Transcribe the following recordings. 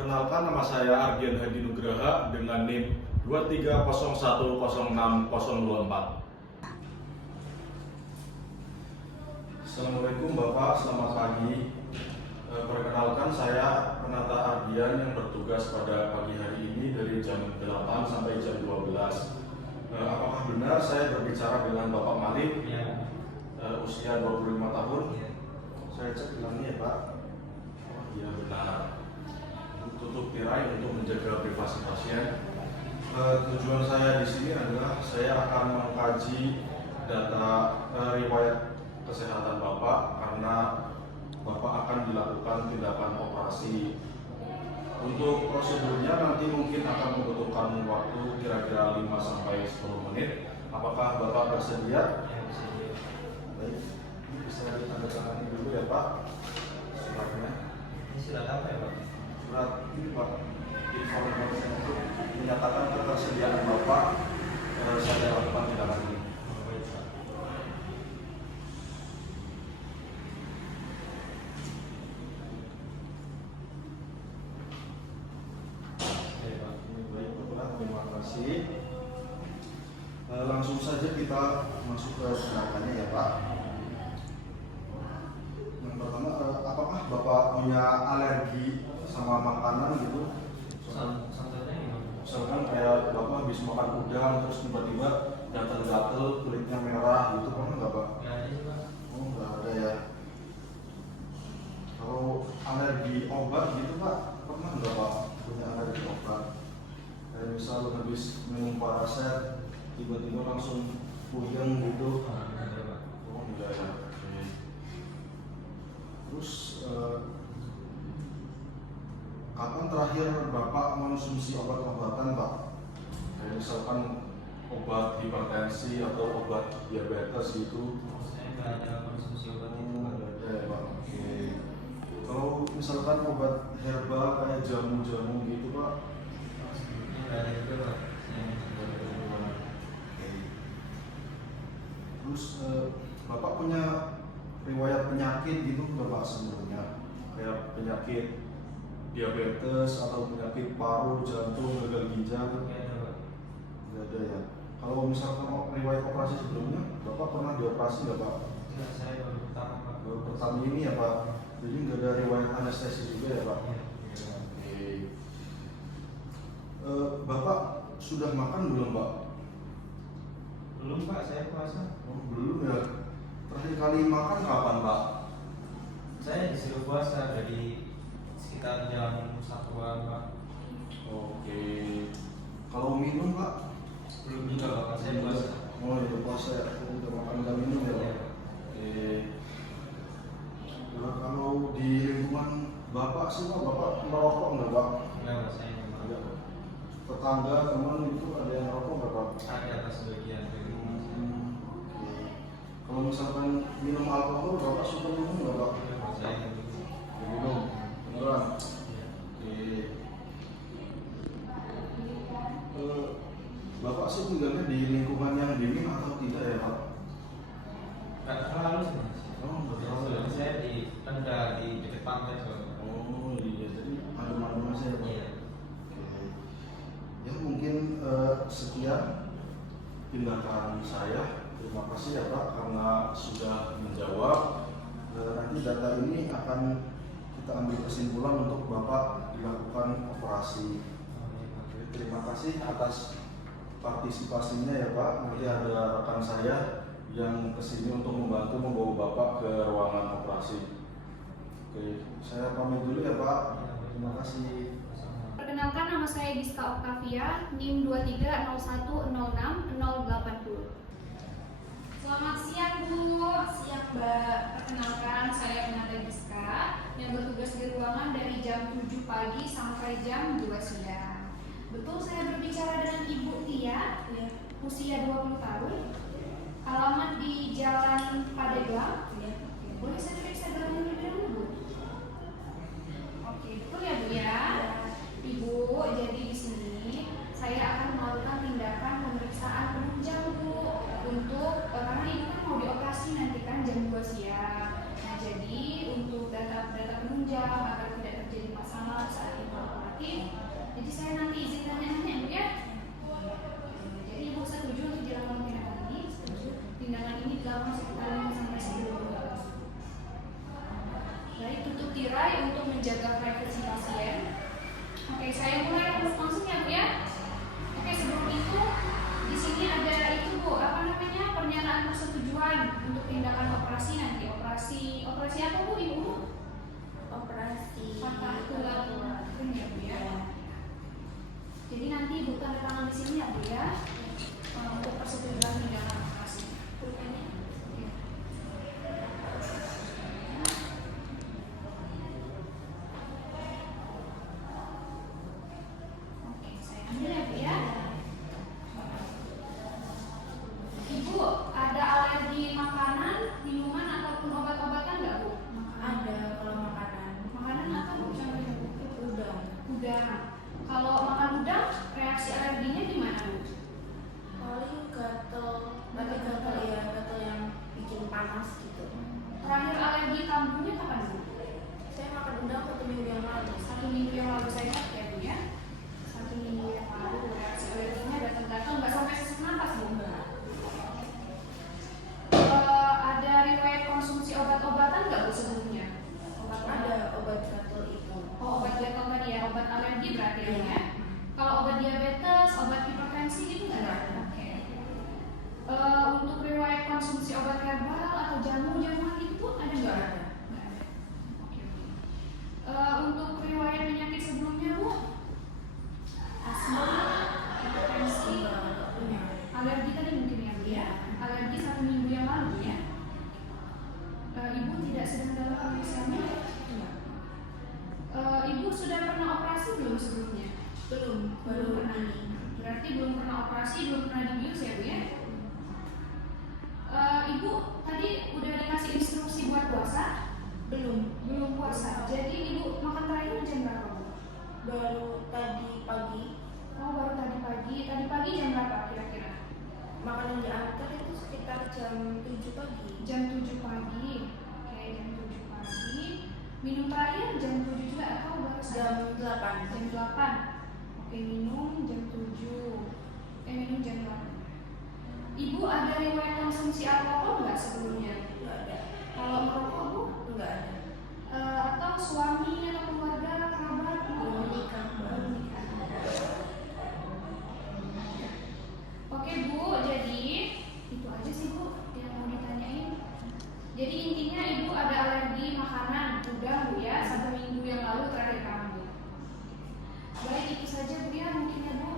Perkenalkan, nama saya Ardian Hadi Nugraha dengan NIM 230106024. Assalamualaikum Bapak, selamat pagi. Perkenalkan, saya Penata Ardian yang bertugas pada pagi hari ini dari jam 8 sampai jam 12. Apakah benar saya berbicara dengan Bapak Malik? Ya. Usia 25 tahun? Ya. Saya cek bilangnya ya Pak. Oh iya benar. Tutup tirai untuk menjaga privasi pasien. Tujuan saya di sini adalah saya akan mengkaji data riwayat kesehatan Bapak karena Bapak akan dilakukan tindakan operasi. Untuk prosedurnya nanti mungkin akan membutuhkan waktu kira-kira 5 sampai 10 menit. Apakah Bapak bersedia? Ya, bisa dia. Baik, ini bisa ditandatangani dulu ya Pak suratnya. Ini surat apa ya Pak? Surat ini Pak, informasi untuk menyatakan ketersediaan Bapak saya lakukan tindakan ini. Oh, baik, Pak. Baik, Pak. Ini baik Bapak, terima kasih. Langsung saja kita masuk ke tindakannya ya Pak. Yang pertama, apakah Bapak punya alergi sama makanan gitu? Santannya gimana? Misalkan kayak Bapak habis makan udang terus tiba-tiba gatal-gatal, kulitnya merah gitu, pernah nggak Pak? Nggak ada sih Pak. Oh nggak ada ya. Kalau alergi obat gitu Pak, pernah nggak Pak punya alergi obat? Kayak misal habis minum paraset, tiba-tiba langsung puyeng gitu. Oh, nggak ada Pak. Oh enggak ya. Oke. Terus kapan terakhir Bapak mengonsumsi obat-obatan Pak? Kayak misalkan obat hipertensi atau obat diabetes gitu. Oh, saya nggak ada konsumsi obat itu Pak. Nggak ada ya Pak. Oke. Kalau misalkan obat herbal kayak jamu-jamu gitu Pak? Oh, sebelumnya nggak ada juga Pak. Saya Oke. Terus Bapak punya riwayat penyakit gitu nggak Pak sebelumnya? Kayak penyakit diabetes atau penyakit paru, jantung, gagal ginjal? nggak ada Pak. Nggak ada ya. Kalau misalkan riwayat operasi sebelumnya, Bapak pernah dioperasi nggak Pak? Nggak, saya baru pertama Pak. Baru pertama ini ya Pak. Jadi nggak ada riwayat anestesi juga ya Pak? Iya. Oke. Bapak sudah makan belum Pak? Belum Pak, saya puasa. Oh, belum ya. Terakhir kali makan kapan Pak? Saya disuruh puasa dari sekitar jam 1-an Pak. Oke. Kalau minum Pak? Belum juga Pak, saya puasa. Oh itu puasa ya. Udah makan nggak minum ya Pak? Oke. Nah, kalau di lingkungan Bapak sih Pak, Bapak merokok nggak Pak? Enggak Pak, saya memang Ada. Tetangga, teman itu ada yang merokok nggak Pak? ada Pak sebagian dari rumah saya. Oke. Kalau misalkan minum alkohol, Bapak suka minum nggak Pak? Iya, Pak, saya dulu. Minum, beneran? Iya. Oke. Bapak sih tinggalnya di lingkungan yang dingin atau tidak ya Pak? Nggak terlalu sih Mas. Oh, nggak terlalu. Soalnya saya di Tenda di dekat pantai soalnya. Oh iya, jadi adem-adem aja ya Pak? Iya. Oke. Ya mungkin sekian tindakan saya. Terima kasih ya Pak karena sudah menjawab. Nanti data ini akan kita ambil kesimpulan untuk Bapak dilakukan operasi. Oh, iya, Pak. Terima kasih atas partisipasinya ya Pak. Nanti ada rekan saya yang kesini untuk membantu membawa Bapak ke ruangan operasi. Oke, saya pamit dulu ya Pak. Terima kasih. Sama. Perkenalkan, nama saya Giska Octavia, NIM 230106080. Selamat siang Bu. Siang Mbak. Perkenalkan, saya Penata Giska yang bertugas di ruangan dari jam 7 pagi sampai jam 2 siang. Betul saya berbicara dengan Ibu Tia, usia 20 tahun, alamat di Jalan Padeglang. Boleh saya periksa dalamnya terlebih dahulu Bu? Oke, betul ya Bu ya. Ibu, jadi di sini saya akan melakukan tindakan pemeriksaan penunjang Bu untuk karena ibu kan mau dioperasi nanti kan jam 2 siang. Nah, jadi untuk data penunjang agar tidak terjadi masalah saat ibu Oke, saya mulai langsung ya Bu ya. Oke, sebelum itu di sini ada itu Bu, apa namanya, pernyataan persetujuan untuk tindakan operasi nanti. Operasi apa Bu Ibu? Operasi Patah tulang kering ya Bu ya. Jadi nanti Ibu tanda tangan di sini ya Bu ya, untuk persetujuan tindakan operasi. Pulpennya. Oke. Oke, saya ambil ya Bu ya. Ibu ada alergi makanan, minuman ataupun obat-obatan nggak Bu? ada kalau makanan Makanan apa Bu? Contohnya Bu? udang Udang. Kalau makan udang, reaksi alerginya gimana Bu? paling gatel tapi gatel ya gatel yang bikin panas gitu. Terakhir alergi kambuhnya kapan Bu? Saya makan udang 1 minggu yang lalu. 1 minggu yang lalu saya ingat ya Bu ya. 1 minggu yang lalu reaksi alerginya datang gatal, nggak sampai sesak napas Bu? Enggak. Ada riwayat konsumsi obat-obatan nggak Bu sebelumnya? Ada obat gatel itu. Oh, obat gatal tadi ya, obat alergi berarti ya Bu Iya. ya. Kalau obat diabetes, obat hipertensi gitu nggak ada? Nggak ada. Oke. Untuk riwayat konsumsi obat herbal atau jamu-jamuan gitu Bu ada nggak? Nggak ada. Nggak ada. Oke. Untuk riwayat penyakit sebelumnya Bu, asma, hipertensi, Nggak punya. alergi tadi mungkin ya Bu ya. Alergi 1 minggu yang lalu ya. Ibu tidak sedang dalam pemeriksaannya. Enggak. Ibu sudah pernah operasi belum sebelumnya? Belum. Baru pernah. ini. Berarti belum pernah operasi, belum pernah dibius ya Bu ya. Ibu tadi udah dikasih instruksi buat puasa? Belum puasa. Jadi Ibu makan terakhir jam berapa Bu? Baru tadi pagi. Oh, baru tadi pagi. Tadi pagi jam berapa kira-kira? Makanan diantar itu sekitar jam 7 pagi. Jam 7 pagi. Oke, jam 7 pagi. Minum terakhir jam 7 juga atau baru Jam 8. Jam 8. Oke, minum jam 7. Minum jam 8. Ibu ada riwayat konsumsi alkohol nggak sebelumnya? Enggak ada. Kalau merokok Bu? Enggak ada. Atau suami atau keluarga, kerabat? Belum menikah. Belum menikah. Oke Bu, jadi itu aja sih Bu yang mau ditanyain. Jadi intinya Ibu ada alergi makanan, udang Bu ya, 1 minggu yang lalu terakhir kamu. Baik, itu saja Bu ya mungkin ya Bu.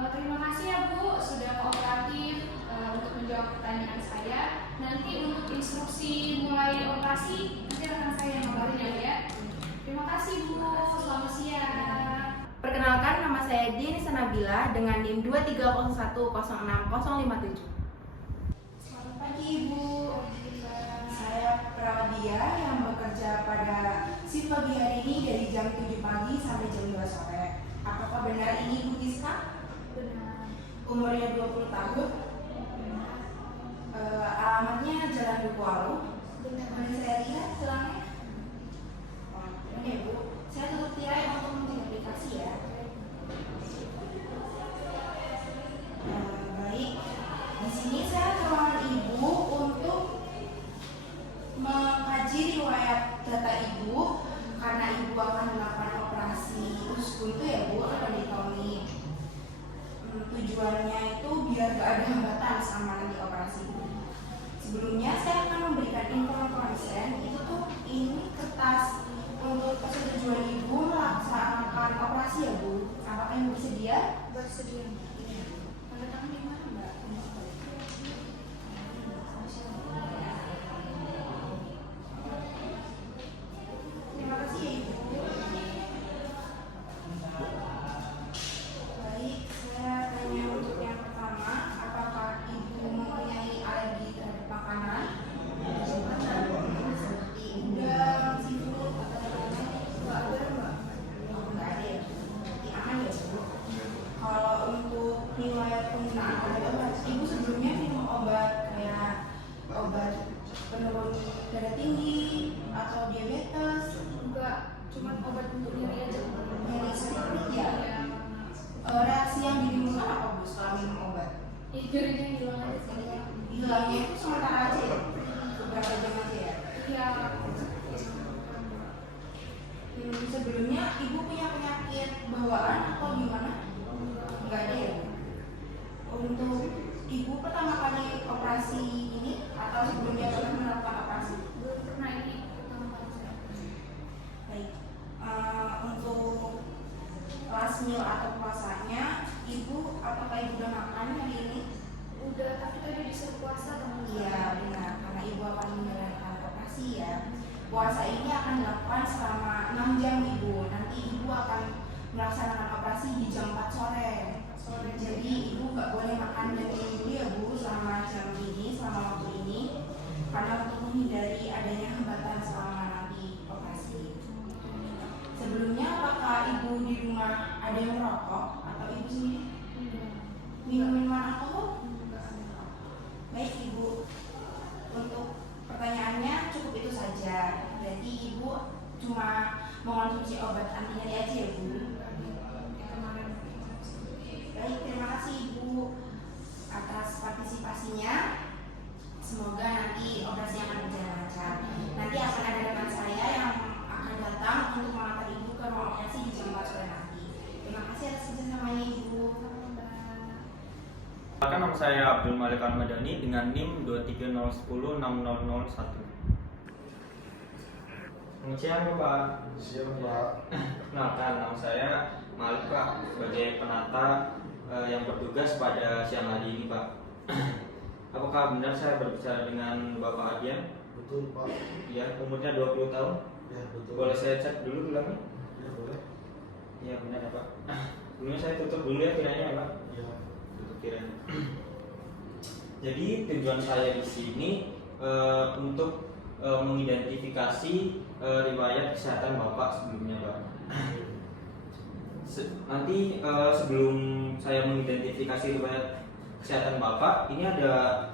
Terima kasih ya Bu sudah kooperatif untuk menjawab pertanyaan saya. Nanti untuk instruksi mulai operasi nanti akan saya yang ngabarin ya Bu ya. Terima kasih Bu, selamat siang. Perkenalkan, nama saya Denisa Nabila dengan NIM 230106057. Selamat pagi Ibu. Saya Pradia yang bekerja pada shift pagi hari ini dari jam 7 pagi sampai jam 2 sore. Apakah benar ini Bu Giska? Benar. Umurnya 20 tahun. Alamatnya Jalan Duku Alu. Boleh saya lihat tulangnya? Oke Bu, saya tutup tirai untuk mengidentifikasi ya. Baik, di sini saya ke ruangan Ibu untuk mengkaji riwayat data Ibu karena Ibu akan melakukan operasi usus buntu ya Bu, appendektomi. Tujuannya itu biar gak ada hambatan sama nanti operasi. Sebelumnya saya akan memberikan info konsen, itu tuh ini kertas untuk persetujuan Ibu melaksanakan operasi ya Bu. Apakah Ibu bersedia? Bersedia. Tanda tangan di mana Mbak? Terima kasih ya Ibu. Baik, saya tanya untuk yang pertama, apakah Ibu mempunyai alergi terhadap makanan? Seperti udang, seafood, atau lain-lain? Enggak ada Mbak? Oh, enggak ada ya Bu. Berarti aman ya Bu. Kalau untuk riwayat penggunaan obat, Ibu sudah meal atau puasanya, Ibu apakah Ibu udah makan hari ini? Udah, tapi tadi disuruh puasa dong. Iya benar, karena Ibu akan menjalankan operasi ya. Puasa ini akan dilakukan selama 6 jam Ibu. Nanti Ibu akan melaksanakan operasi di jam 4 sore. Jadi Ibu nggak boleh makan dan minum dulu ya Bu selama jam ini, selama waktu ini, karena untuk menghindari adanya hambatan selama nanti operasi. Sebelumnya apakah Ibu di rumah ada yang merokok atau Ibu sendiri minum minuman alkohol? Baik Ibu, untuk pertanyaannya cukup itu saja. Berarti Ibu cuma mengonsumsi obat anti nyeri aja ya Bu? Baik, terima kasih Ibu atas partisipasinya. Semoga nanti operasinya akan berjalan lancar. Nanti akan ada rekan saya yang akan datang untuk mengantar Ibu ke ruang operasi di jam 4 sore nanti. Terima kasih atas kerjasamanya Ibu. Silakan, nama saya Abdul Malik Ahmadani dengan NIM 230106001. Selamat siang Pak. Siap Pak. Perkenalkan, nama saya Malik Pak, sebagai penata yang bertugas pada siang hari ini Pak. Apakah benar saya berbicara dengan Bapak Adian? Betul Pak. Iya, umurnya 20 tahun. Ya betul. Boleh saya cek dulu bilangnya? Ya boleh. Iya benar ya Pak. Dulunya saya tutup dulu ya kiranya ya Pak. Ya. Tutup kiranya. Jadi tujuan saya di sini untuk mengidentifikasi riwayat kesehatan Bapak sebelumnya Pak. Nanti sebelum saya mengidentifikasi riwayat kesehatan Bapak, ini ada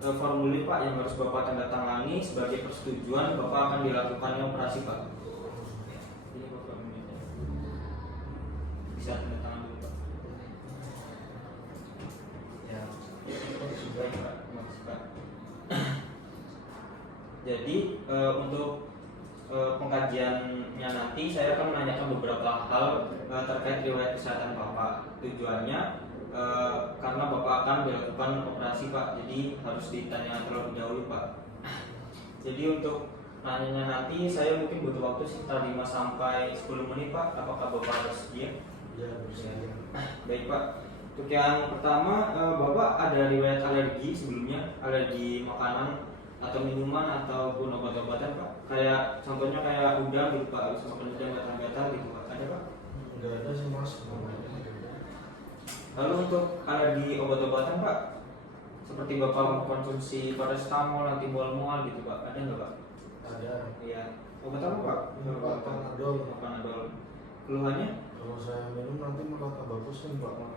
formulir Pak yang harus Bapak tanda tangani sebagai persetujuan Bapak akan dilakukannya operasi Pak. Ini Bapak formulir. Bisa tanda tangan dulu Pak. Ya, baik Pak, terima kasih Pak. Jadi untuk pengkajiannya nanti saya akan menanyakan beberapa hal terkait riwayat kesehatan Bapak. Tujuannya karena Bapak akan dilakukan operasi Pak, jadi harus ditanya terlebih dahulu Pak. Jadi untuk nanyanya nanti saya mungkin butuh waktu sekitar 5 sampai 10 menit Pak. Apakah Bapak bersedia? Ya bersedia. Baik Pak. Untuk yang pertama, Bapak ada riwayat alergi sebelumnya, alergi makanan atau minuman ataupun obat-obatan Pak? Kayak contohnya kayak udang gitu Pak, habis makan udang gatal-gatal gitu Pak, ada Pak? Enggak ada sih Mas. Lalu untuk alergi obat-obatan Pak, seperti Bapak mengkonsumsi paracetamol, antimual-mual gitu Pak, ada nggak Pak? Ada. Iya. Obat apa Pak? Pak Panadol. Panadol. Keluhannya? Kalau saya minum nanti malah tambah pusing Pak. Pak.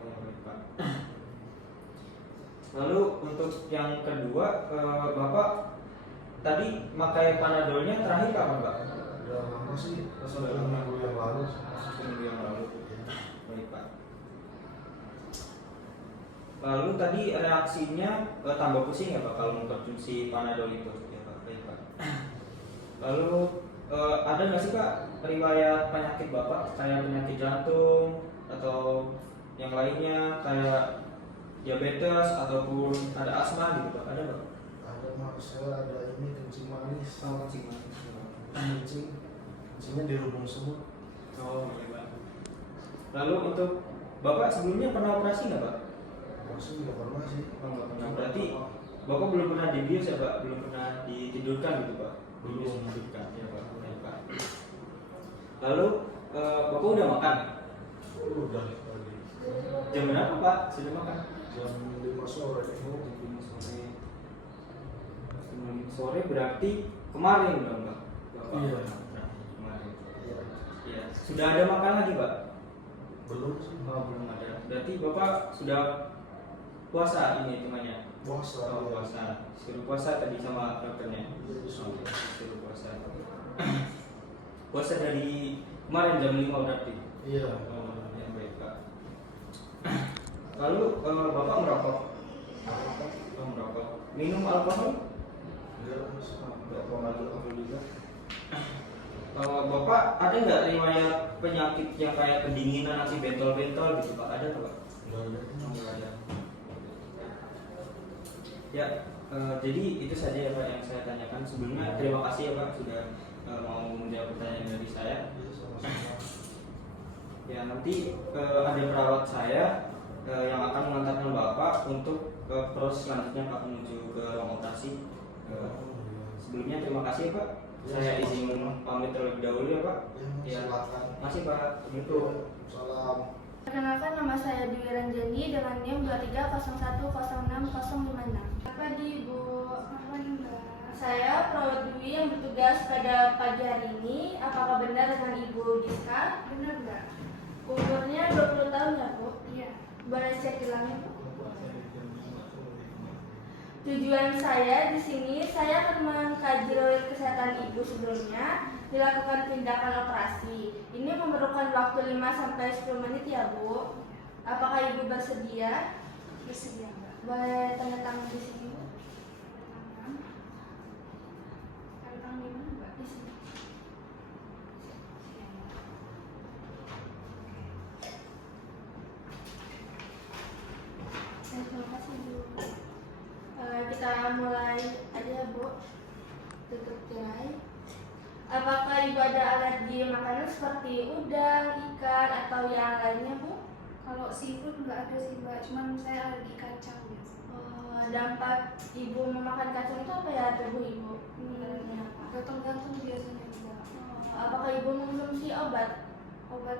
Lalu untuk yang kedua, Bapak tadi pakai Panadolnya terakhir kapan Pak? Udah lama sih, satu minggu yang lalu. Seminggu yang lalu. Baik Pak. Lalu tadi reaksinya tambah pusing ya Pak kalau mengkonsumsi Panadol itu? Ya Pak. Baik Pak. Lalu ada nggak sih Pak riwayat penyakit Bapak kayak penyakit jantung atau yang lainnya kayak diabetes ataupun ada asma gitu Pak? Ada Pak? Ada Mas, saya ada ini kencing manis. Oh, kencing manis. Kencingnya dirubung semut. Oh, iya Pak. Lalu untuk Bapak sebelumnya pernah operasi nggak Pak? Masih nggak pernah sih. Oh, nggak pernah. Berarti Bapak belum pernah dibius ya Pak? Belum pernah ditidurkan gitu Pak? Belum. Ditidurkan ya Pak. Ya, Pak. Lalu Bapak udah makan? Udah tadi. Jam berapa Pak? Sudah makan? Jam 5 sore. Sore berarti kemarin dong Pak? Bapak Iya. Kemarin. Iya. Iya. Sudah ada makan lagi Pak? Belum sih. Oh, belum ada. Berarti Bapak sudah puasa ini hitungannya? Puasa. Oh, puasa. Suruh puasa tadi sama dokternya? Iya, disuruh. Suruh puasa. Puasa dari kemarin jam 5 berarti? Iya. Oh, yang baik Pak. Lalu Bapak merokok? Oh, merokok. Minum alkohol? Enggak Mas. Enggak, alhamdulillah. Bapak ada nggak riwayat penyakit yang kayak kedinginan, nasi bentol-bentol gitu Pak? Ada nggak Pak? Enggak ada. Nggak ada. Ya, jadi itu saja ya Pak yang saya tanyakan. Sebelumnya terima kasih ya Pak sudah mau menjawab pertanyaan dari saya. Iya, sama-sama. Ya nanti ada perawat saya yang akan mengantarkan Bapak untuk proses selanjutnya Pak menuju ke ruang operasi. Sebelumnya terima kasih ya, Pak. Saya izin pamit terlebih dahulu ya Pak. Ya, silakan. masih Pak. Assalamualaikum. Salam. Perkenalkan, nama saya Dwi Ranjani dengan NIM 2301060656. Apa di Bu? Apa nih Mbak? Saya perawat Dwi yang bertugas pada pagi hari ini. Apakah benar dengan Ibu Giska? Benar Mbak? Umurnya 20 tahun ya Bu? Iya. Boleh cek hilangnya Bu? Tujuan saya di sini, saya akan mengkaji riwayat kesehatan Ibu sebelumnya, dilakukan tindakan operasi. Ini memerlukan waktu 5-10 menit ya Bu. Apakah Ibu bersedia? Bersedia Mbak. Boleh tanda tangan di sini Bu? Tangan. Tanda tangan di mana Mbak? Di sini. Iya, Mbak. Terima kasih Bu. Kita mulai aja Bu. Tutup tirai. Apakah Ibu ada alergi makanan seperti udang, ikan, atau yang lainnya Bu? Kalau seafood nggak ada sih Mbak, cuman saya alergi kacang ya. Dampak Ibu memakan kacang itu apa ya tubuh Ibu? Alerginya apa? Gatal-gatal biasanya Mbak. Apakah Ibu mengonsumsi obat? Obat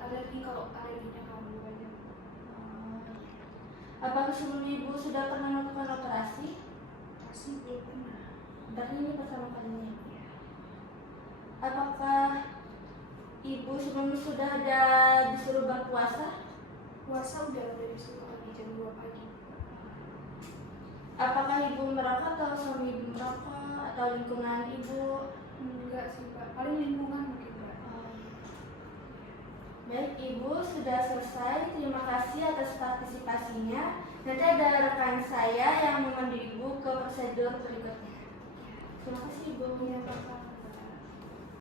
alergi kalau alerginya kamu banyak. Apakah sebelum Ibu sudah pernah melakukan operasi? Masih belum pernah. Berarti ini pertama kalinya. Apakah Ibu sebelumnya sudah ada disuruh berpuasa? Puasa udah disuruh pagi jam 2 pagi. Apakah Ibu merokok atau suami Ibu merokok atau lingkungan Ibu? Enggak sih Mbak, paling lingkungan mungkin Mbak. Baik, Ibu sudah selesai. Terima kasih atas partisipasinya. Nanti ada rekan saya yang memandu Ibu ke prosedur berikutnya. Terima kasih Ibu. Iya Bapak.